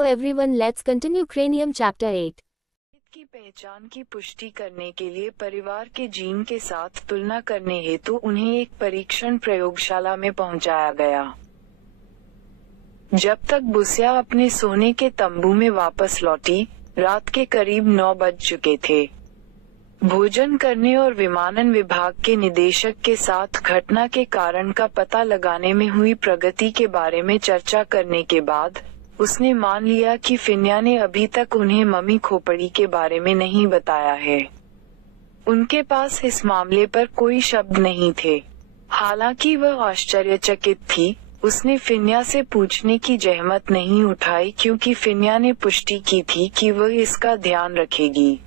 Hello everyone, let's continue Cranium Chapter 8. की पहचान की पुष्टि करने के लिए परिवार के जीन के साथ तुलना करने हेतु उन्हें एक परीक्षण प्रयोगशाला में पहुंचाया गया। जब तक बुस्या अपने सोने के तंबू में वापस लौटी, रात के करीब 9 बज चुके थे। भोजन करने और विमानन विभाग के निदेशक के साथ घटना के कारण का पता लगाने में हुई प्रगति के बारे में चर्चा करने के बाद उसने मान लिया कि फिन्या ने अभी तक उन्हें मम्मी खोपड़ी के बारे में नहीं बताया है। उनके पास इस मामले पर कोई शब्द नहीं थे। हालांकि वह आश्चर्यचकित थी, उसने फिन्या से पूछने की जहमत नहीं उठाई क्योंकि फिन्या ने पुष्टि की थी कि वह इसका ध्यान रखेगी।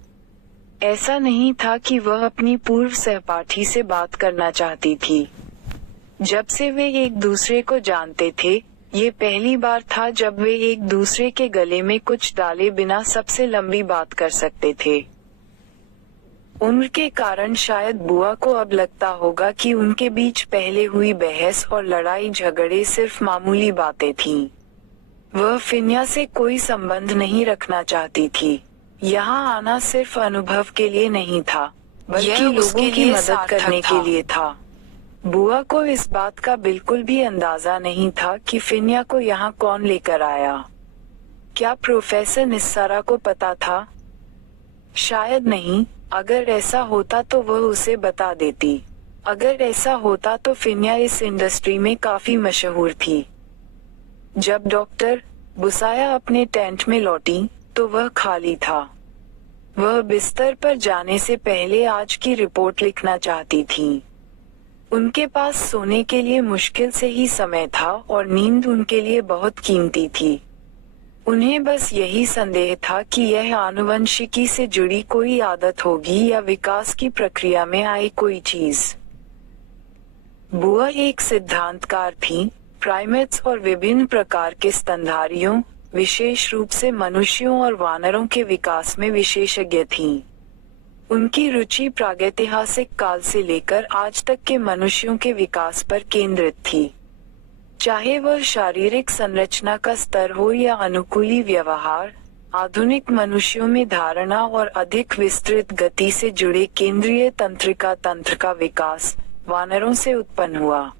ऐसा नहीं था कि वह अपनी पूर्व सहपाठी से बात करना चाहती थी। जब से वे एक दूसरे को जानते थे, ये पहली बार था जब वे एक दूसरे के गले में कुछ डाले बिना सबसे लंबी बात कर सकते थे। उम्र के कारण शायद बुआ को अब लगता होगा कि उनके बीच पहले हुई बहस और लड़ाई झगड़े सिर्फ मामूली बातें थीं। वह फिन्या से कोई संबंध नहीं रखना चाहती थी। यहाँ आना सिर्फ अनुभव के लिए नहीं था, बल्कि लोगों की मदद करने के लिए था। बुआ को इस बात का बिल्कुल भी अंदाजा नहीं था कि फिन्या को यहाँ कौन लेकर आया। क्या प्रोफेसर निस्सारा को पता था? शायद नहीं। अगर ऐसा होता तो वह उसे बता देती। अगर ऐसा होता तो फिन्या इस इंडस्ट्री में काफी मशहूर थी। जब डॉक्टर बुसाया अपने टेंट में लौटी तो वह खाली था। वह बिस्तर पर जाने से पहले आज की रिपोर्ट लिखना चाहती थी। उनके पास सोने के लिए मुश्किल से ही समय था और नींद उनके लिए बहुत कीमती थी। उन्हें बस यही संदेह था कि यह आनुवंशिकी से जुड़ी कोई आदत होगी या विकास की प्रक्रिया में आई कोई चीज। बुआ एक सिद्धांतकार थी, प्राइमेट्स और विभिन्न प्रकार के स्तनधारियों, विशेष रूप से मनुष्यों और वानरों के विकास में विशेषज्ञ थीं। उनकी रुचि प्रागैतिहासिक काल से लेकर आज तक के मनुष्यों के विकास पर केंद्रित थी। चाहे वह शारीरिक संरचना का स्तर हो या अनुकूली व्यवहार, आधुनिक मनुष्यों में धारणा और अधिक विस्तृत गति से जुड़े केंद्रीय तंत्रिका तंत्र का विकास वानरों से उत्पन्न हुआ।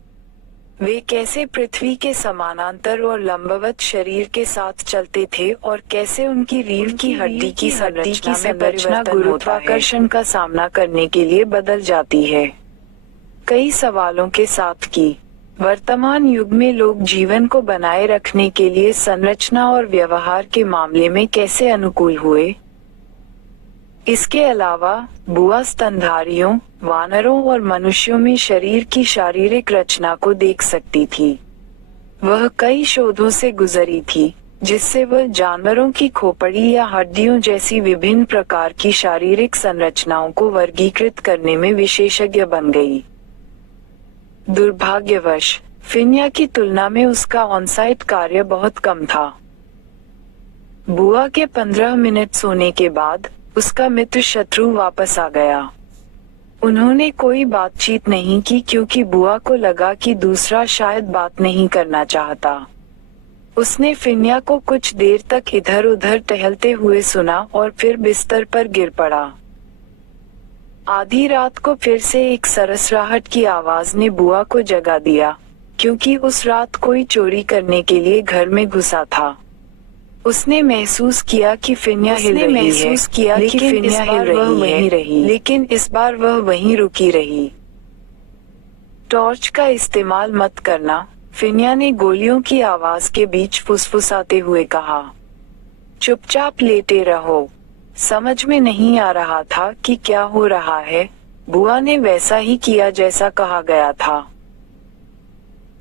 वे कैसे पृथ्वी के समानांतर और लंबवत शरीर के साथ चलते थे और कैसे उनकी रीढ़ की हड्डी की संरचना में परिवर्तन गुरुत्वाकर्षण का सामना करने के लिए बदल जाती है। कई सवालों के साथ की वर्तमान युग में लोग जीवन को बनाए रखने के लिए संरचना और व्यवहार के मामले में कैसे अनुकूल हुए। इसके अलावा बुआ स्तनधारियों, वानरों और मनुष्यों में शरीर की शारीरिक रचना को देख सकती थी। वह कई शोधों से गुजरी थी, जिससे वह जानवरों की खोपड़ी या हड्डियों जैसी विभिन्न प्रकार की शारीरिक संरचनाओं को वर्गीकृत करने में विशेषज्ञ बन गई। दुर्भाग्यवश फिन्या की तुलना में उसका ऑनसाइट कार्य बहुत कम था। बुआ के 15 मिनट सोने के बाद उसका मित्र शत्रु वापस आ गया। उन्होंने कोई बातचीत नहीं की क्योंकि बुआ को लगा कि दूसरा शायद बात नहीं करना चाहता। उसने फिन्या को कुछ देर तक इधर उधर टहलते हुए सुना और फिर बिस्तर पर गिर पड़ा। आधी रात को फिर से एक सरसराहट की आवाज ने बुआ को जगा दिया, क्योंकि उस रात कोई चोरी करने के लिए घर में घुसा था। उसने महसूस किया कि फिन्या हिल रही है, लेकिन इस बार वह वहीं रही, लेकिन इस बार वह वहीं रुकी रही। टॉर्च का इस्तेमाल मत करना, फिन्या ने गोलियों की आवाज के बीच फुसफुसाते हुए कहा। चुपचाप लेटे रहो। समझ में नहीं आ रहा था कि क्या हो रहा है। बुआ ने वैसा ही किया जैसा कहा गया था।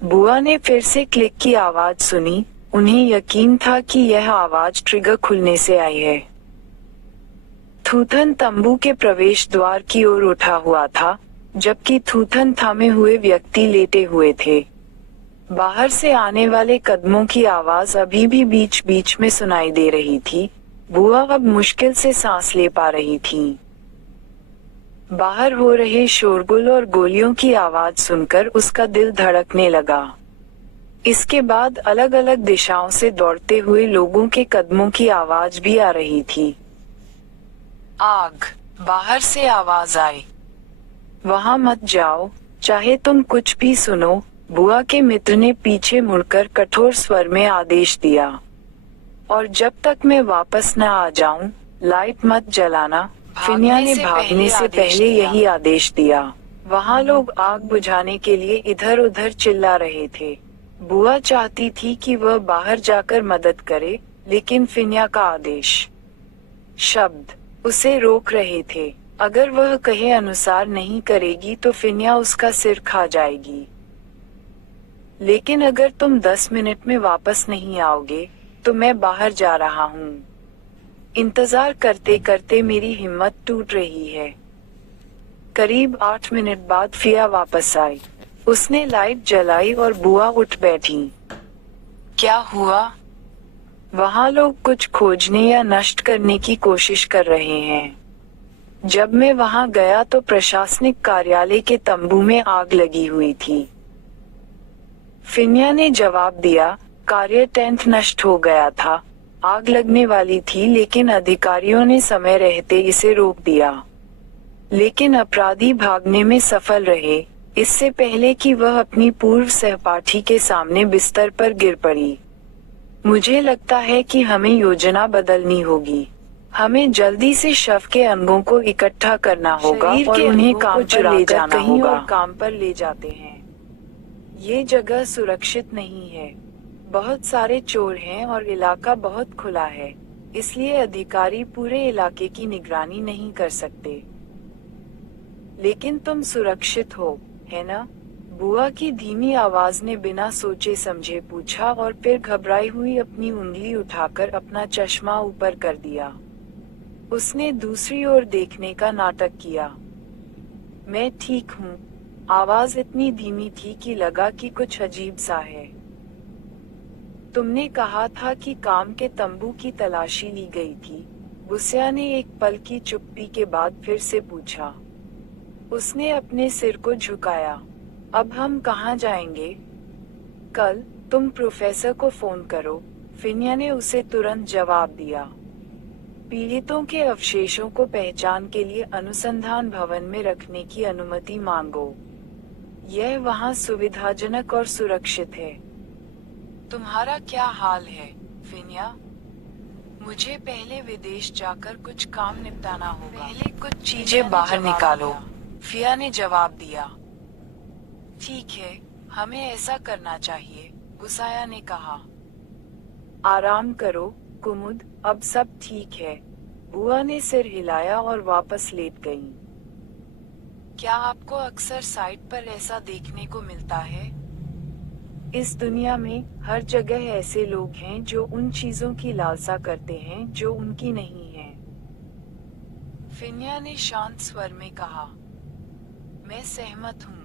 बुआ ने फिर से क्लिक की आवाज सुनी। उन्हें यकीन था कि यह आवाज ट्रिगर खुलने से आई है। थूथन तंबू के प्रवेश द्वार की ओर उठा हुआ था, जबकि थूथन थामे हुए व्यक्ति लेटे हुए थे। बाहर से आने वाले कदमों की आवाज अभी भी बीच बीच में सुनाई दे रही थी। बुआ अब मुश्किल से सांस ले पा रही थी। बाहर हो रहे शोरगुल और गोलियों की आवाज सुनकर उसका दिल धड़कने लगा। इसके बाद अलग अलग दिशाओं से दौड़ते हुए लोगों के कदमों की आवाज भी आ रही थी। आग! बाहर से आवाज आई। वहां मत जाओ, चाहे तुम कुछ भी सुनो, बुआ के मित्र ने पीछे मुड़कर कठोर स्वर में आदेश दिया। और जब तक मैं वापस न आ जाऊं, लाइट मत जलाना। फिनिया ने भागने से पहले यही आदेश दिया। वहां लोग आग बुझाने के लिए इधर उधर चिल्ला रहे थे। बुआ चाहती थी कि वह बाहर जाकर मदद करे, लेकिन फिनिया का आदेश, शब्द उसे रोक रहे थे। अगर वह कहे अनुसार नहीं करेगी तो फिनिया उसका सिर खा जाएगी। लेकिन अगर तुम 10 मिनट में वापस नहीं आओगे, तो मैं बाहर जा रहा हूँ। इंतजार करते करते मेरी हिम्मत टूट रही है। करीब 8 मिनट बाद फिया वापस आई। उसने लाइट जलाई और बुआ उठ बैठी। क्या हुआ? वहां लोग कुछ खोजने या नष्ट करने की कोशिश कर रहे हैं। जब मैं वहां गया तो प्रशासनिक कार्यालय के तंबू में आग लगी हुई थी। फिनिया ने जवाब दिया, कार्य टेंट नष्ट हो गया था। आग लगने वाली थी लेकिन अधिकारियों ने समय रहते इसे रोक दिया। लेकिन अपराधी भागने में सफल रहे, इससे पहले कि वह अपनी पूर्व सहपाठी के सामने बिस्तर पर गिर पड़ी। मुझे लगता है कि हमें योजना बदलनी होगी। हमें जल्दी से शव के अंगों को इकट्ठा करना होगा और उन्हें काम पर ले जाना होगा। और काम पर ले जाते हैं। ये जगह सुरक्षित नहीं है। बहुत सारे चोर हैं और इलाका बहुत खुला है, इसलिए अधिकारी पूरे इलाके की निगरानी नहीं कर सकते। लेकिन तुम सुरक्षित हो, है ना? बुआ की धीमी आवाज ने बिना सोचे समझे पूछा और फिर घबराई हुई अपनी उंगली उठाकर अपना चश्मा ऊपर कर दिया। उसने दूसरी ओर देखने का नाटक किया। मैं ठीक हूँ। आवाज इतनी धीमी थी कि लगा कि कुछ अजीब सा है। तुमने कहा था कि काम के तंबू की तलाशी ली गई थी। बुस्या ने एक पल की चुप्पी के बाद फिर से पूछा। उसने अपने सिर को झुकाया। अब हम कहाँ जाएंगे? कल तुम प्रोफेसर को फोन करो, फिनिया ने उसे तुरंत जवाब दिया। पीड़ितों के अवशेषों को पहचान के लिए अनुसंधान भवन में रखने की अनुमति मांगो। यह वहाँ सुविधाजनक और सुरक्षित है। तुम्हारा क्या हाल है, फिनिया? मुझे पहले विदेश जाकर कुछ काम निपटाना होगा। पहले कुछ चीजें बाहर निकालो, फिया ने जवाब दिया। ठीक है, हमें ऐसा करना चाहिए, गुसाया ने कहा। आराम करो, कुमुद, अब सब ठीक है। बुआ ने सिर हिलाया और वापस लेट गई। क्या आपको अक्सर साइट पर ऐसा देखने को मिलता है? इस दुनिया में हर जगह ऐसे लोग हैं जो उन चीजों की लालसा करते हैं जो उनकी नहीं है। फिनिया ने शांत स्वर में कहा। मैं सहमत हूँ।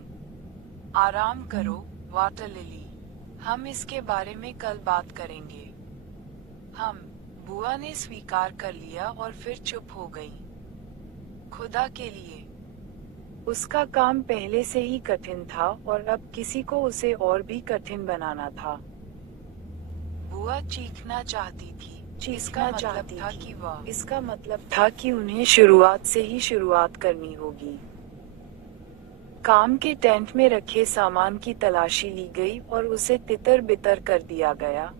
आराम करो, वाटर लिली। हम इसके बारे में कल बात करेंगे। बुआ ने स्वीकार कर लिया और फिर चुप हो गई। खुदा के लिए। उसका काम पहले से ही कठिन था और अब किसी को उसे और भी कठिन बनाना था। बुआ चीखना चाहती थी। इसका मतलब था कि उन्हें शुरुआत से ही शुरुआत करनी होगी। काम के टेंट में रखे सामान की तलाशी ली गई और उसे तितर बितर कर दिया गया,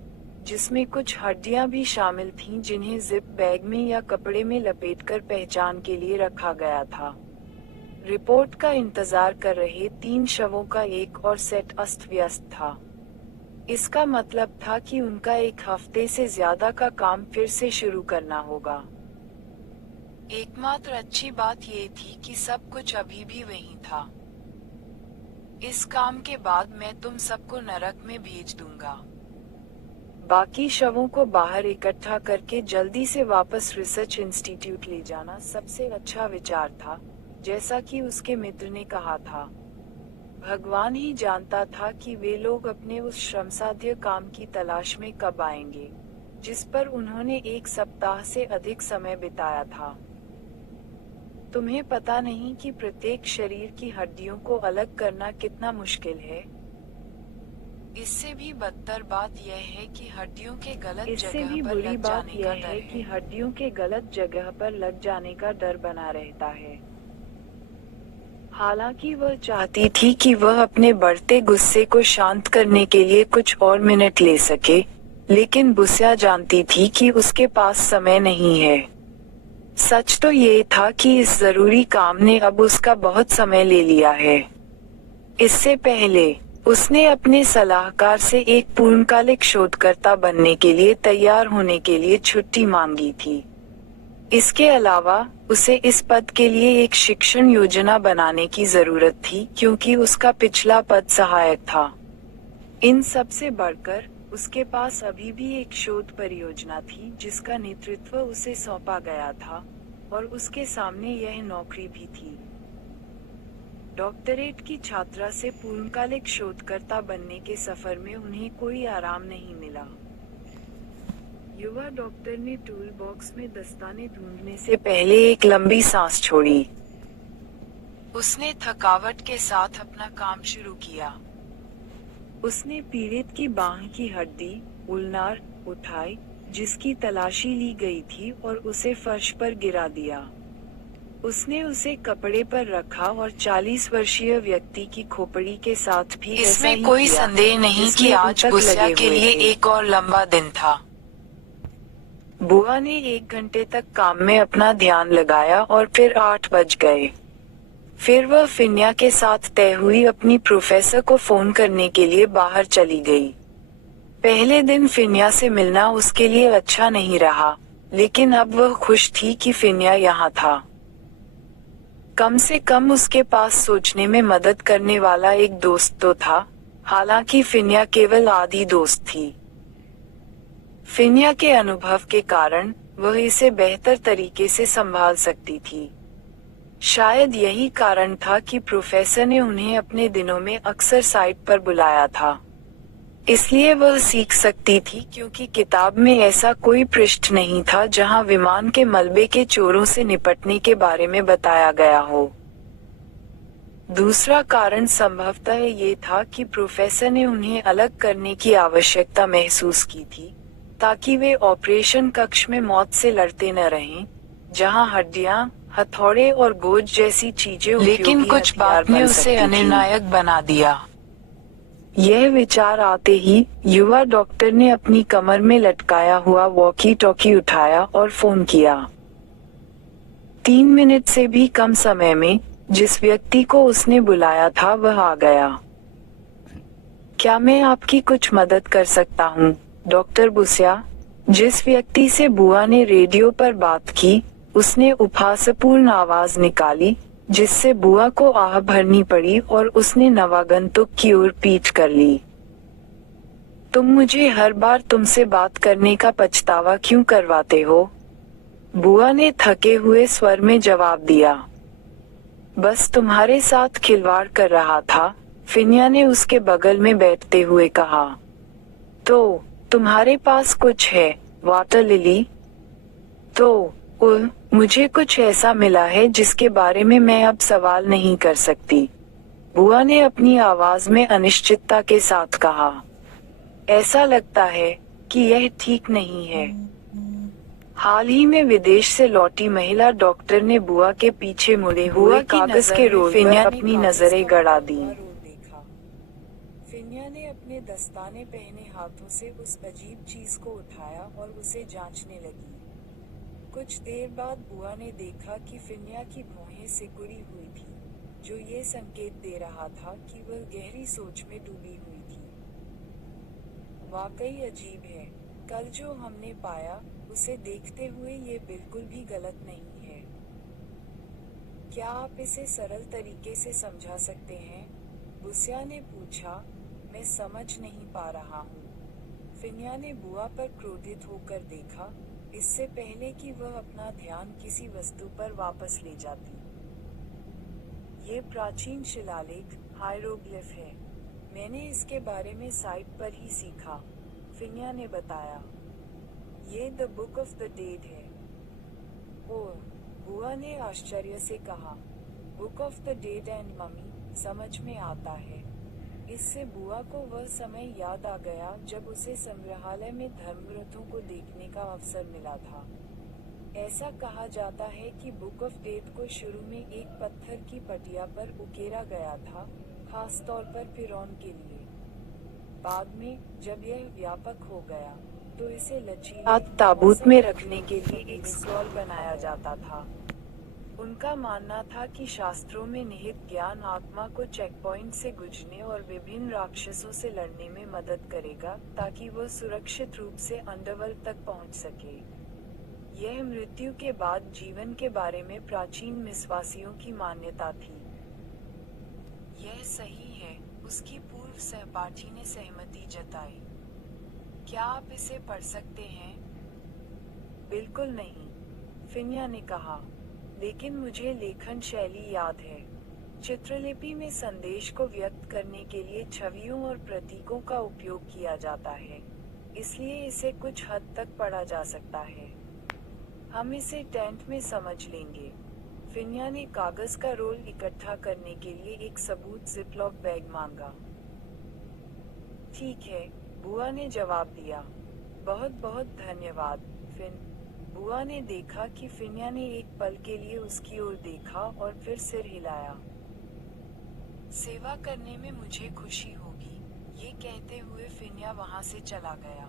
जिसमें कुछ हड्डियां भी शामिल थीं जिन्हें जिप बैग में या कपड़े में लपेटकर पहचान के लिए रखा गया था। रिपोर्ट का इंतजार कर रहे 3 शवों का एक और सेट अस्त व्यस्त था। इसका मतलब था कि उनका 1 हफ्ते से ज्यादा का काम फिर से शुरू करना होगा। एकमात्र अच्छी बात ये थी कि सब कुछ अभी भी वही था। इस काम के बाद मैं तुम सबको नरक में भेज दूंगा। बाकी शवों को बाहर इकट्ठा करके जल्दी से वापस रिसर्च इंस्टीट्यूट ले जाना सबसे अच्छा विचार था, जैसा कि उसके मित्र ने कहा था। भगवान ही जानता था कि वे लोग अपने उस श्रमसाध्य काम की तलाश में कब आएंगे, जिस पर उन्होंने 1 सप्ताह से अधिक समय बिताया था। तुम्हें पता नहीं कि प्रत्येक शरीर की हड्डियों को अलग करना कितना मुश्किल है। इससे भी बदतर बात यह है कि हड्डियों के गलत इससे जगह भी पर बुरी लग बात जाने का यह डर है कि हड्डियों के गलत जगह पर लग जाने का डर बना रहता है। हालांकि वह चाहती थी कि वह अपने बढ़ते गुस्से को शांत करने के लिए कुछ और मिनट ले सके, लेकिन बुस्या जानती थी कि उसके पास समय नहीं है। सच तो ये था कि इस जरूरी काम ने अब उसका बहुत समय ले लिया है। इससे पहले उसने अपने सलाहकार से एक पूर्णकालिक शोधकर्ता बनने के लिए तैयार होने के लिए छुट्टी मांगी थी। इसके अलावा उसे इस पद के लिए एक शिक्षण योजना बनाने की जरूरत थी, क्योंकि उसका पिछला पद सहायक था। इन सब से बढ़कर उसके पास अभी भी एक शोध परियोजना थी जिसका नेतृत्व उसे सौंपा गया था, और उसके सामने यह नौकरी भी थी। डॉक्टरेट की छात्रा से पूर्णकालिक शोधकर्ता बनने के सफर में उन्हें कोई आराम नहीं मिला। युवा डॉक्टर ने टूल बॉक्स में दस्ताने ढूंढने से पहले एक लंबी सांस छोड़ी। उसने थकावट के साथ अपना काम शुरू किया। उसने पीड़ित की बांह की हड्डी, उल्नार, उठाई, जिसकी तलाशी ली गई थी, और उसे फर्श पर गिरा दिया। उसने उसे कपड़े पर रखा और 40 वर्षीय व्यक्ति की खोपड़ी के साथ भी ऐसा ही इसमें कोई किया, संदेह नहीं कि आज ऊतक बुस्या लगे के हुए लिए थे। एक और लंबा दिन था। बुआ ने 1 घंटे तक काम में अपना ध्यान लगाया और फिर 8 बज गए। फिर वह फिन्या के साथ तय हुई अपनी प्रोफेसर को फोन करने के लिए बाहर चली गई। पहले दिन फिन्या से मिलना उसके लिए अच्छा नहीं रहा, लेकिन अब वह खुश थी कि फिन्या यहाँ था। कम से कम उसके पास सोचने में मदद करने वाला एक दोस्त तो था, हालांकि फिन्या केवल आधी दोस्त थी। फिन्या के अनुभव के कारण वह इसे बेहतर तरीके से संभाल सकती थी। शायद यही कारण था कि प्रोफेसर ने उन्हें अपने दिनों में अक्सर साइट पर बुलाया था। इसलिए वह सीख सकती थी, क्योंकि किताब में ऐसा कोई पृष्ठ नहीं था जहां विमान के मलबे के चोरों से निपटने के बारे में बताया गया हो। दूसरा कारण संभवतः ये था कि प्रोफेसर ने उन्हें अलग करने की आवश्यकता महसूस की थी, ताकि वे ऑपरेशन कक्ष में मौत से लड़ते न रहें, जहां हड्डियां, हथौड़े और गोज जैसी चीजें लेकिन उपयोगी कुछ हथियार बात ने बन उसे सकती थीं। अनिर्णायक बना दिया। यह विचार आते ही युवा डॉक्टर ने अपनी कमर में लटकाया हुआ वॉकी टॉकी उठाया और फोन किया। 3 मिनट से भी कम समय में जिस व्यक्ति को उसने बुलाया था वह आ गया। क्या मैं आपकी कुछ मदद कर सकता हूँ, डॉक्टर बुस्या? जिस व्यक्ति से बुआ ने रेडियो पर बात की, उसने उपहासपूर्ण आवाज निकाली, जिससे बुआ को आह भरनी पड़ी और उसने नवागंतुक की ओर पीठ कर ली। तुम मुझे हर बार तुमसे बात करने का पछतावा क्यों करवाते हो? बुआ ने थके हुए स्वर में जवाब दिया। बस तुम्हारे साथ खिलवाड़ कर रहा था, फिन्या ने उसके बगल में बैठते हुए कहा। तो तुम्हारे पास कुछ है, वाटर लिली? तो मुझे कुछ ऐसा मिला है जिसके बारे में मैं अब सवाल नहीं कर सकती, बुआ ने अपनी आवाज में अनिश्चितता के साथ कहा। ऐसा लगता है कि यह ठीक नहीं है। हाल ही में विदेश से लौटी महिला डॉक्टर ने बुआ के पीछे मुड़े हुए कागज के रोल पर अपनी नजरें गड़ा दी। फिन्या ने अपने दस्ताने पहने हाथों से उस अजीब चीज को उठाया और उसे जांचने लगी। कुछ देर बाद बुआ ने देखा कि फिन्या की भौहें सिकुड़ी हुई थी, जो ये संकेत दे रहा था कि वह गहरी सोच में डूबी हुई थी। वाकई अजीब है, कल जो हमने पाया, उसे देखते हुए ये बिल्कुल भी गलत नहीं है। क्या आप इसे सरल तरीके से समझा सकते हैं? बुस्या ने पूछा। मैं समझ नहीं पा रहा हूँ। फिन्या ने बुआ पर क्रोधित होकर देखा, इससे पहले कि वह अपना ध्यान किसी वस्तु पर वापस ले जाती। ये प्राचीन शिलालेख, हायरोग्लिफ है। मैंने इसके बारे में साइट पर ही सीखा, फिन्या ने बताया। ये the book of the dead है। ओह, बुआ ने आश्चर्य से कहा। Book of the dead and mummy, समझ में आता है। इससे बुआ को वह समय याद आ गया जब उसे संग्रहालय में धर्मग्रंथों को देखने का अवसर मिला था। ऐसा कहा जाता है कि बुक ऑफ डेथ को शुरू में एक पत्थर की पटिया पर उकेरा गया था, खास तौर पर फिरौन के लिए। बाद में, जब यह व्यापक हो गया, तो इसे लचीले ताबूत में रखने के लिए एक स्क्रॉल बनाया जाता था। उनका मानना था कि शास्त्रों में निहित ज्ञान आत्मा को चेकपॉइंट से गुजरने और विभिन्न राक्षसों से लड़ने में मदद करेगा, ताकि वह सुरक्षित रूप से अंडरवर्ल्ड तक पहुंच सके। यह मृत्यु के बाद जीवन के बारे में प्राचीन मिसवासियों की मान्यता थी। यह सही है, उसकी पूर्व सहपाठी ने सहमति जताई। क्या आप इसे पढ़ सकते हैं? बिल्कुल नहीं, फिनिया ने कहा, लेकिन मुझे लेखन शैली याद है। चित्रलिपि में संदेश को व्यक्त करने के लिए छवियों और प्रतीकों का उपयोग किया जाता है, इसलिए इसे कुछ हद तक पढ़ा जा सकता है। हम इसे टेंट में समझ लेंगे। फिनिया ने कागज का रोल इकट्ठा करने के लिए एक सबूत जिपलॉक बैग मांगा। ठीक है, बुआ ने जवाब दिया। बहुत बहुत धन्यवाद, फिन। बुआ ने देखा कि फिनिया ने एक पल के लिए उसकी ओर देखा और फिर सिर हिलाया। सेवा करने में मुझे खुशी होगी, ये कहते हुए फिनिया वहां से चला गया।